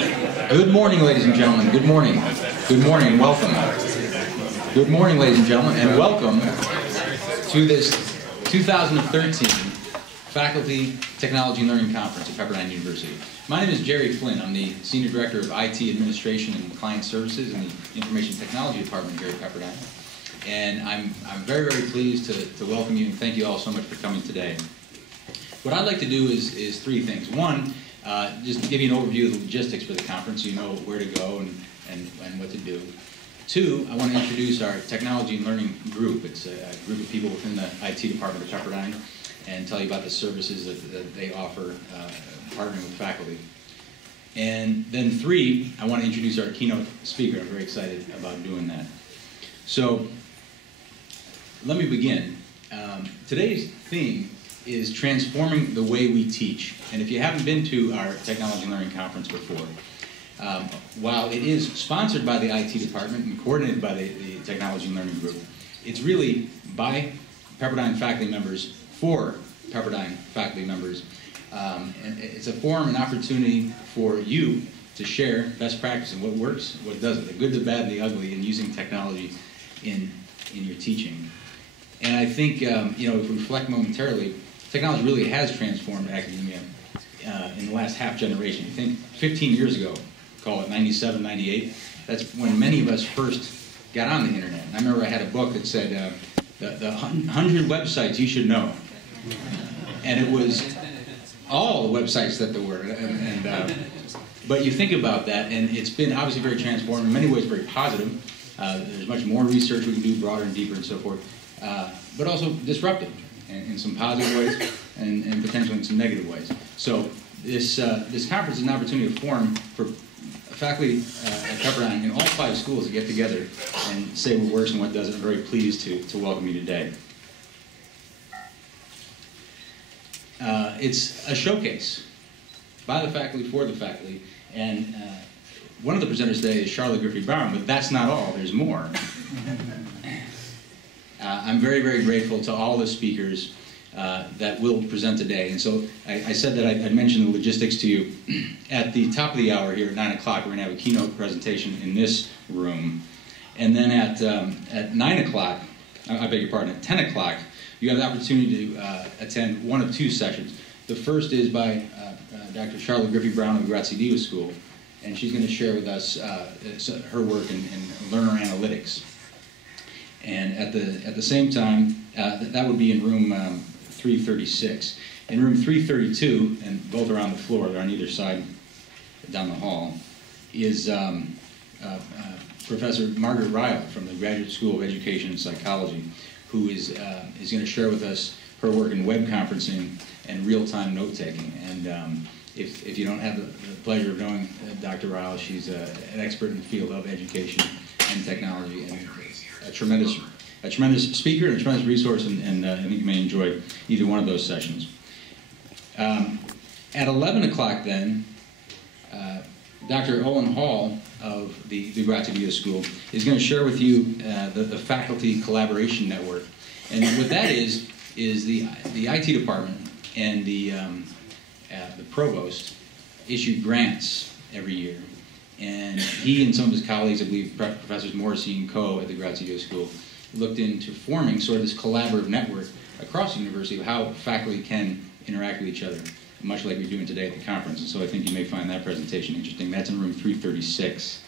Good morning, ladies and gentlemen. Good morning. Good morning and welcome. Good morning, ladies and gentlemen, and welcome to this 2013 Faculty Technology and Learning Conference at Pepperdine University. My name is Gerard Flynn. I'm the Senior Director of IT Administration and Client Services in the Information Technology Department here at Pepperdine. And I'm very, very pleased to welcome you and thank you all so much for coming today. What I'd like to do is three things. One, just to give you an overview of the logistics for the conference so you know where to go and what to do. Two, I want to introduce our Technology and Learning group. It's a group of people within the IT department of Pepperdine and tell you about the services that they offer partnering with faculty. And then three, I want to introduce our keynote speaker. I'm very excited about doing that. So let me begin. Today's theme is transforming the way we teach. And if you haven't been to our Technology and Learning Conference before, while it is sponsored by the IT department and coordinated by the Technology and Learning group, it's really by Pepperdine faculty members for Pepperdine faculty members. And it's a forum, an opportunity for you to share best practice and what works, what doesn't, the good, the bad, and the ugly in using technology in your teaching. And I think, if we reflect momentarily, technology really has transformed academia in the last half generation. You think 15 years ago, call it 97, 98, that's when many of us first got on the internet. And I remember I had a book that said, the 100 websites you should know. And it was all the websites that there were. But you think about that, and it's been obviously very transformative, in many ways very positive. There's much more research we can do, broader and deeper and so forth, but also disruptive in some positive ways and potentially in some negative ways. So this conference is an opportunity to forum for faculty at Pepperdine in all 5 schools to get together and say what works and what doesn't. I'm very pleased to welcome you today. It's a showcase by the faculty for the faculty, and one of the presenters today is Charlotte Griffey-Brown, but that's not all. There's more. I'm very, very grateful to all the speakers that will present today. And so I said that I'd mention the logistics to you. At the top of the hour here at 9 o'clock, we're going to have a keynote presentation in this room. And then at 9 o'clock, I beg your pardon, at 10 o'clock, you have the opportunity to attend one of 2 sessions. The first is by Dr. Charlotte Griffey-Brown of the Gerard School, and she's going to share with us her work in learner analytics. And at the same time, that would be in room 336. In room 332, and both are on the floor, they're on either side down the hall, is Professor Margaret Ryle from the Graduate School of Education and Psychology, who is going to share with us her work in web conferencing and real-time note-taking. And if you don't have the pleasure of knowing Dr. Ryle, she's an expert in the field of education and technology, and a tremendous speaker and a tremendous resource, and I think you may enjoy either one of those sessions. At 11 o'clock then, Dr. Owen Hall of the Gerard School is going to share with you the Faculty Collaboration Network. And what that is the IT department and the provost issue grants every year. And he and some of his colleagues, I believe Professors Morrissey and Co. at the Gerard School, looked into forming sort of this collaborative network across the university of how faculty can interact with each other, much like we're doing today at the conference. And so I think you may find that presentation interesting. That's in room 336.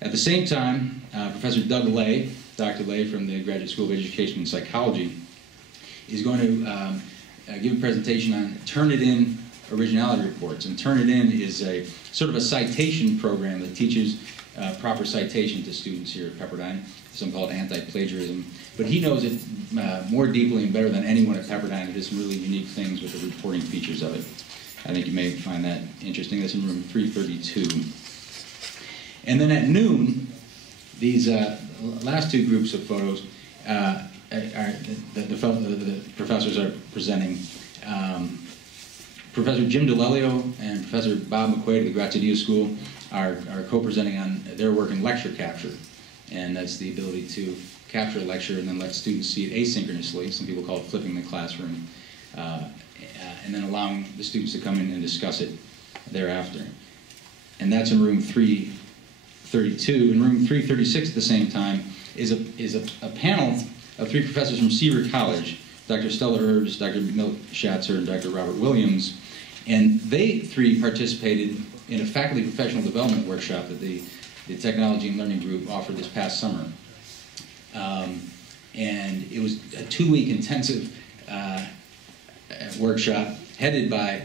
At the same time, Professor Doug Lay, Dr. Lay from the Graduate School of Education and Psychology, is going to give a presentation on Turnitin originality reports. And Turnitin is a sort of a citation program that teaches proper citation to students here at Pepperdine, something called anti-plagiarism. But he knows it more deeply and better than anyone at Pepperdine. It does some really unique things with the reporting features of it. I think you may find that interesting. That's in room 332. And then at noon, these last 2 groups of photos, the professors are presenting. Professor Jim DeLelio and Professor Bob McQuaid of the Gerard School are co-presenting on their work in lecture capture. And that's the ability to capture a lecture and then let students see it asynchronously. Some people call it flipping the classroom. And then allowing the students to come in and discuss it thereafter. and that's in room 332. In room 336 at the same time is a panel of 3 professors from Seaver College, Dr. Stella Herbs, Dr. Milt Schatzer, and Dr. Robert Williams. And they 3 participated in a faculty professional development workshop that the Technology and Learning Group offered this past summer. And it was a 2-week intensive workshop headed by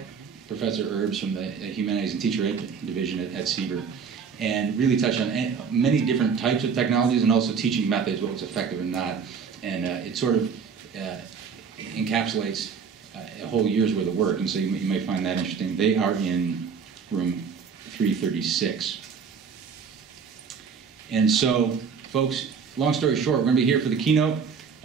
Professor Herbs from the Humanities and Teacher Ed Division at Seaver, and really touched on many different types of technologies and also teaching methods, what was effective and not. And it sort of encapsulates a whole year's worth of work, and so you may find that interesting. They are in room 336. And so, folks, long story short, we're going to be here for the keynote,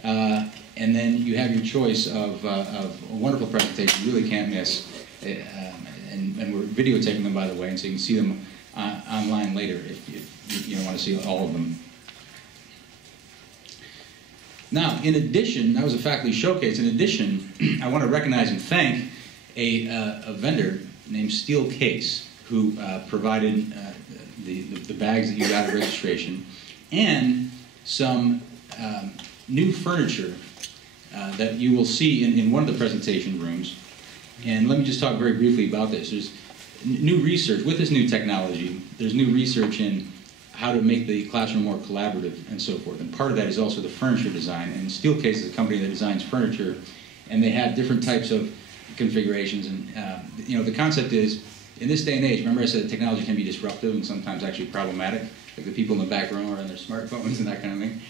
and then you have your choice of a wonderful presentation you really can't miss. And we're videotaping them, by the way, and so you can see them online later if you don't want to see all of them. Now, in addition, that was a faculty showcase. In addition, I want to recognize and thank a vendor named Steelcase, who provided the bags that you got at registration, and some new furniture that you will see in one of the presentation rooms. And let me just talk very briefly about this. There's new research. With this new technology, there's new research in how to make the classroom more collaborative and so forth. And part of that is also the furniture design. And Steelcase is a company that designs furniture, and they have different types of configurations. And you know, the concept is, in this day and age, remember I said technology can be disruptive and sometimes actually problematic, like the people in the back row are on their smartphones and that kind of thing.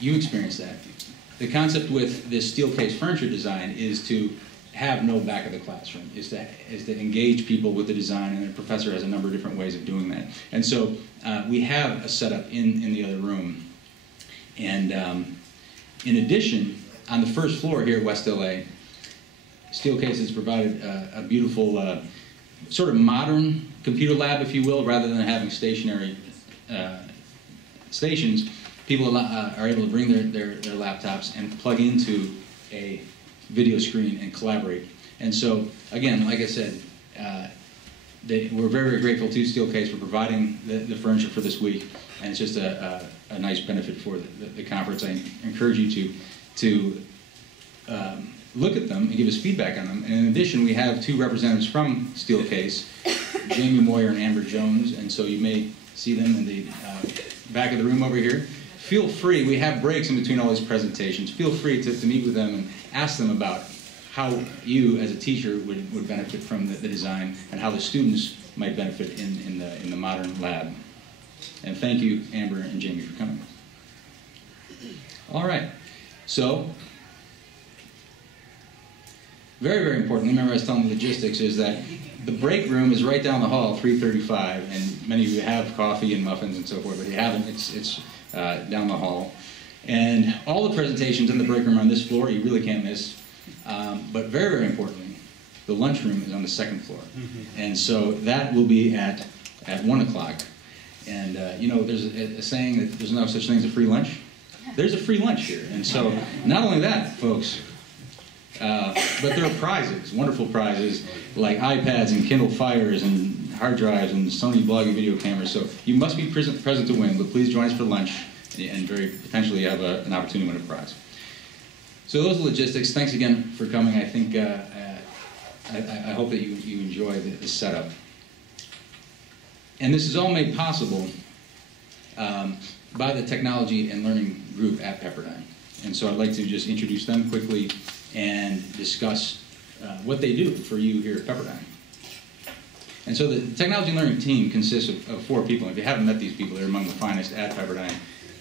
You experience that. The concept with this Steelcase furniture design is to have no back of the classroom, is to engage people with the design, and the professor has a number of different ways of doing that. And so we have a setup in the other room. And in addition, on the first floor here at West LA, Steelcase has provided a beautiful sort of modern computer lab, if you will, rather than having stationary stations. People are able to bring their laptops and plug into a video screen and collaborate. And so, again, like I said, we're very, very grateful to Steelcase for providing the furniture for this week, and it's just a nice benefit for the conference. I encourage you to look at them and give us feedback on them. And in addition, we have 2 representatives from Steelcase, Jamie Moyer and Amber Jones, and so you may see them in the back of the room over here. Feel free, we have breaks in between all these presentations. Feel free to meet with them and ask them about how you as a teacher would benefit from the design, and how the students might benefit in the modern lab. And thank you, Amber and Jamie, for coming. All right, so very, very important, remember I was telling the logistics, is that the break room is right down the hall, 335, and many of you have coffee and muffins and so forth, but if you haven't, it's down the hall. And all the presentations in the break room are on this floor, you really can't miss. But very, very importantly, the lunchroom is on the 2nd floor. And so that will be at 1 o'clock. And you know, there's a saying that there's no such thing as a free lunch. There's a free lunch here. And so not only that, folks, but there are prizes, wonderful prizes, like iPads and Kindle Fires and hard drives and Sony blogging video cameras. So you must be present to win, but please join us for lunch and very potentially have an opportunity to win a prize. So those are logistics. Thanks again for coming. I think I hope that you enjoy the setup. And this is all made possible by the Technology and Learning Group at Pepperdine. And so I'd like to just introduce them quickly and discuss what they do for you here at Pepperdine. And so the Technology and Learning team consists of 4 people. If you haven't met these people, they're among the finest at Pepperdine.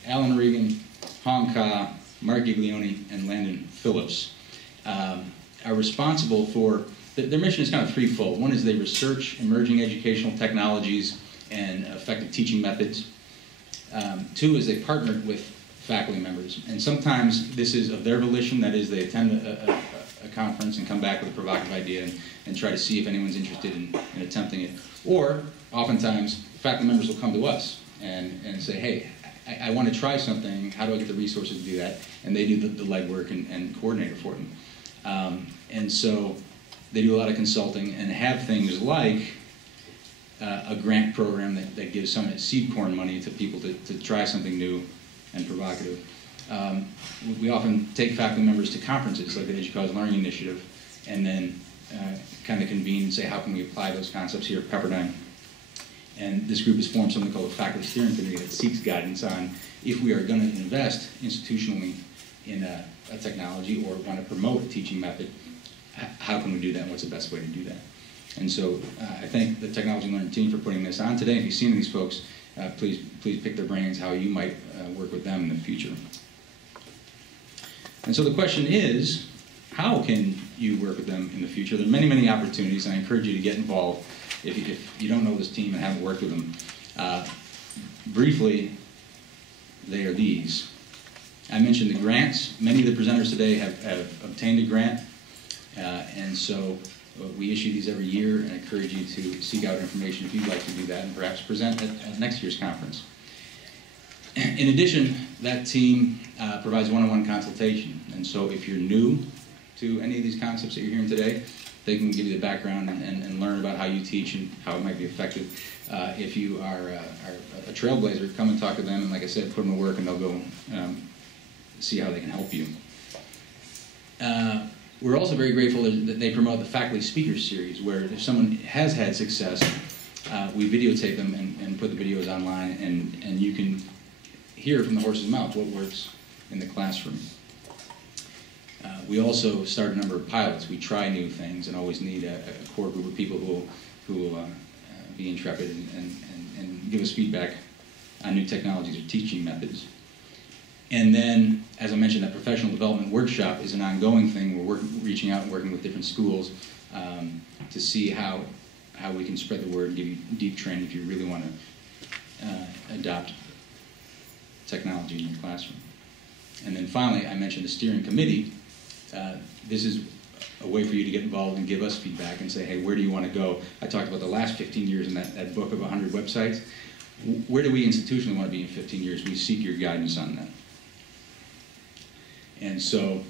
Alan Regan, Hong Ka, Mark Giglione, and Landon Phillips are responsible for, their mission is kind of threefold. One is they research emerging educational technologies and effective teaching methods. 2 is they partner with faculty members. And sometimes this is of their volition, that is they attend a conference and come back with a provocative idea and try to see if anyone's interested in attempting it. Or oftentimes faculty members will come to us and say, hey, I want to try something, how do I get the resources to do that? And they do the legwork and coordinate it for them. And so they do a lot of consulting and have things like a grant program that gives some seed corn money to people to try something new and provocative. We often take faculty members to conferences like the EDUCAUSE Learning Initiative, and then kind of convene and say, how can we apply those concepts here at Pepperdine? And this group has formed something called a faculty steering committee that seeks guidance on if we are going to invest institutionally in a technology or want to promote a teaching method, how can we do that and what's the best way to do that? And so I thank the TechLearn team for putting this on today. If you've seen these folks, please pick their brains how you might work with them in the future. And so the question is, how can you work with them in the future? There are many, many opportunities, and I encourage you to get involved if you don't know this team and haven't worked with them. Briefly, they are these. I mentioned the grants. Many of the presenters today have obtained a grant, and so we issue these every year, and I encourage you to seek out information if you'd like to do that and perhaps present at next year's conference. In addition, that team provides one-on-one consultation, and so if you're new to any of these concepts that you're hearing today, they can give you the background and learn about how you teach and how it might be effective. If you are a trailblazer, come and talk to them, and like I said, put them to work, and they'll go see how they can help you. We're also very grateful that they promote the Faculty Speakers Series, where if someone has had success, we videotape them and put the videos online, and you can hear from the horse's mouth what works in the classroom. We also start a number of pilots. We try new things and always need a core group of people who will be intrepid and give us feedback on new technologies or teaching methods. And then, as I mentioned, that professional development workshop is an ongoing thing. We're reaching out and working with different schools to see how we can spread the word and give you deep training if you really want to adopt technology in your classroom. And then finally, I mentioned the steering committee. This is a way for you to get involved and give us feedback and say, hey, where do you want to go? I talked about the last 15 years in that book of 100 websites. Where do we institutionally want to be in 15 years? We seek your guidance on that. And so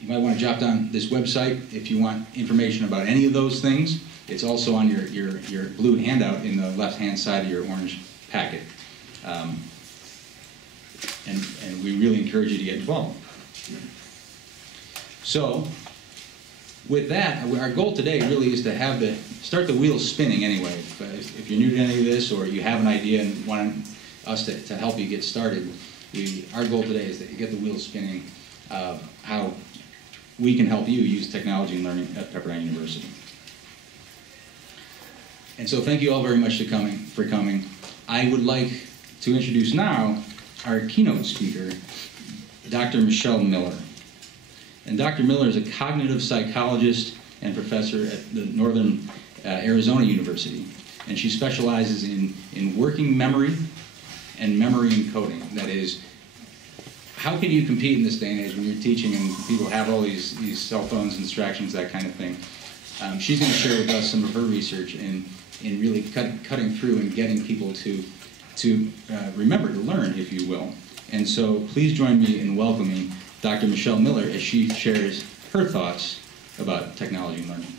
you might want to jot down this website if you want information about any of those things. It's also on your blue handout in the left-hand side of your orange packet. And we really encourage you to get involved. So, with that, our goal today really is to start the wheels spinning anyway. If you're new to any of this or you have an idea and want us to help you get started, our goal today is to get the wheels spinning of how we can help you use technology and learning at Pepperdine University. And so thank you all very much for coming. I would like to introduce now our keynote speaker, Dr. Michelle Miller. And Dr. Miller is a cognitive psychologist and professor at the Northern Arizona University. And she specializes in working memory and memory encoding. That is, how can you compete in this day and age when you're teaching and people have all these cell phones and distractions, that kind of thing? She's going to share with us some of her research in really cutting through and getting people to remember, to learn, if you will. And so please join me in welcoming Dr. Michelle Miller as she shares her thoughts about technology and learning.